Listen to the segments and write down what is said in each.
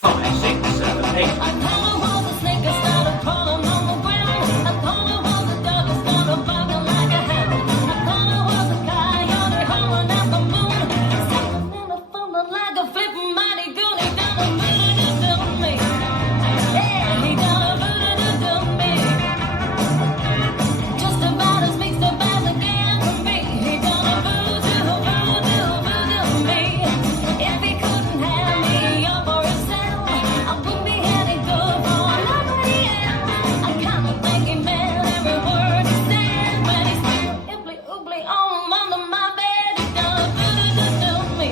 5, 6, 7, 8. I thought I was a snake, I started crawling on the ground. I thought I was a dog, I started barking like a hound. I thought I was a coyote howling at the moon. Something in a falling like a flipping mighty goon. He done a voodoo to me. Yeah, he done a voodoo to me. Just about as big as a can for me. He done a voodoo me. If he couldn't have me all for himself, I wouldn't be any good for nobody else. I kinda think he meant every word he said when he said, "Ibbly oobly on under my bed." He done a voodoo me.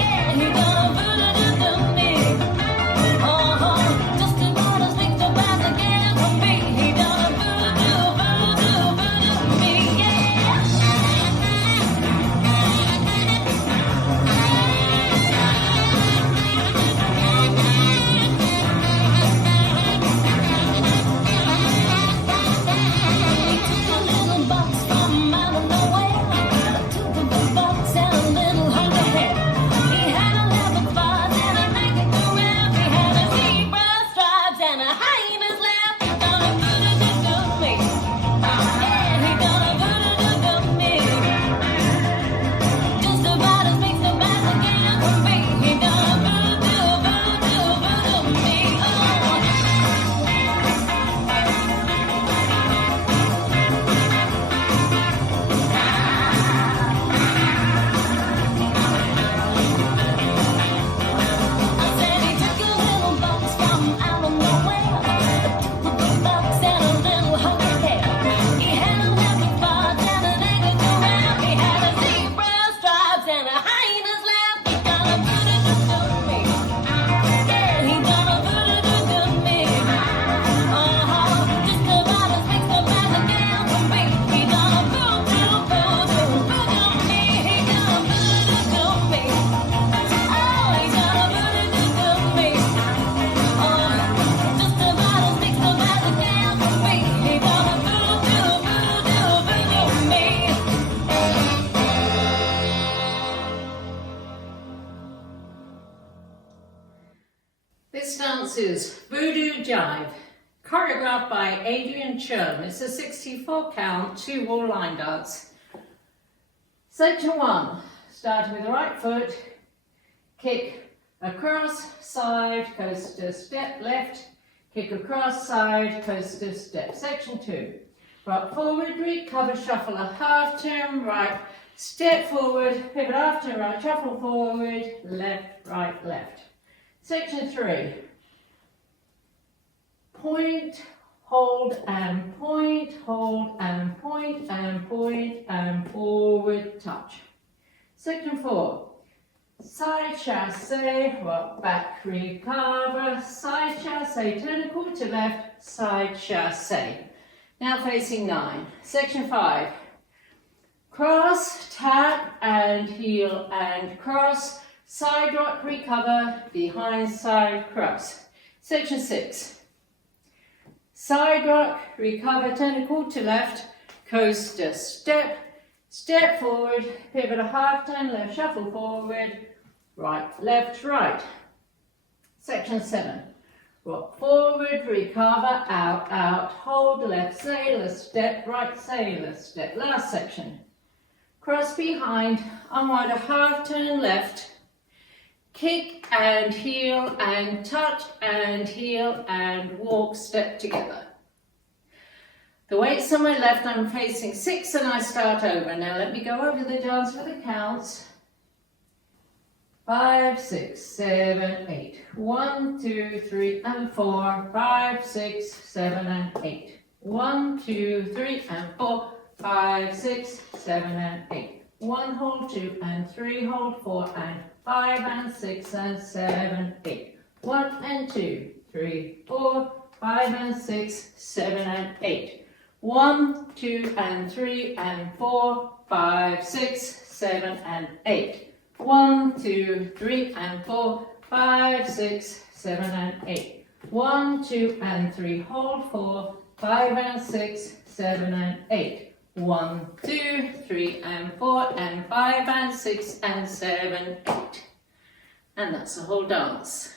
Yeah, he done a voodoo me. Just about as big as a can for me. He done a voodoo me. Yeah. He took a little box from out of nowhere, took a big box and a little hunk of hair. He had a leopard paws and a naked giraffe. He had a zebra stripes and a hyena's laugh. He done a voodoo me. Yeah, he done a voodoo me. Just about as big as a can for me. He done a voodoo me. I said he took a little box from out of nowhere, took a big box and a little hunk of hair. He had a leopard paws and a naked giraffe. He had a zebra stripes and a hyena's laugh. He done a voodoo me. Yeah, he done a voodoo me. Just about as big as a can for me. He done a voodoo me. He done a voodoo me. Oh, he done a voodoo me. Just about as big as a can for me. He done a voodoo me. This dance is Voodoo Jive, choreographed by Adrian Churn. It's a 64 count, 2-wall line dance. Section 1, starting with the right foot, kick across, side, coaster, step, left, kick across, side, coaster, step. Section 2, rock forward, recover, shuffle a half turn, right, step forward, pivot half turn, right, shuffle forward, left, right, left. Section 3, point, hold and point, hold and point and point and forward touch. Section 4, side chasse, rock back, recover, side chasse, turn a quarter to left, side chasse. Now facing 9. Section 5, cross, tap and heel and cross, side rock, recover, behind side cross. Section 6, side rock, recover, turn a quarter to left, coaster, step, step forward, pivot a half turn left, shuffle forward, right, left, right. Section 7, rock forward, recover, out, out, hold, left, sailor, step, right, sailor, step. Last section, cross behind, unwind a half turn left, kick and heel and touch and heel and walk, step together. The weight's on my left, I'm facing 6 and I start over. Now let me go over the dance for the counts. 5, 6, 7, 8. 1, 2, 3 and 4. 5, 6, 7 and 8. 1, 2, 3 and 4. 5, 6, 7 and 8. 1, hold 2 and 3, hold 4 and 5 and 6 and 7, 8. 1 and 2, 3, 4, 5 and 6, 7 and 8. 1, 2 and 3 and 4, 5, 6, 7 and 8. 1, 2, 3 and 4, 5, 6, 7 and 8. 1, 2 and 3, hold 4, 5 and 6, 7 and 8. 1, 2, 3 and 4 and 5 and 6 and 7, 8. And that's the whole dance.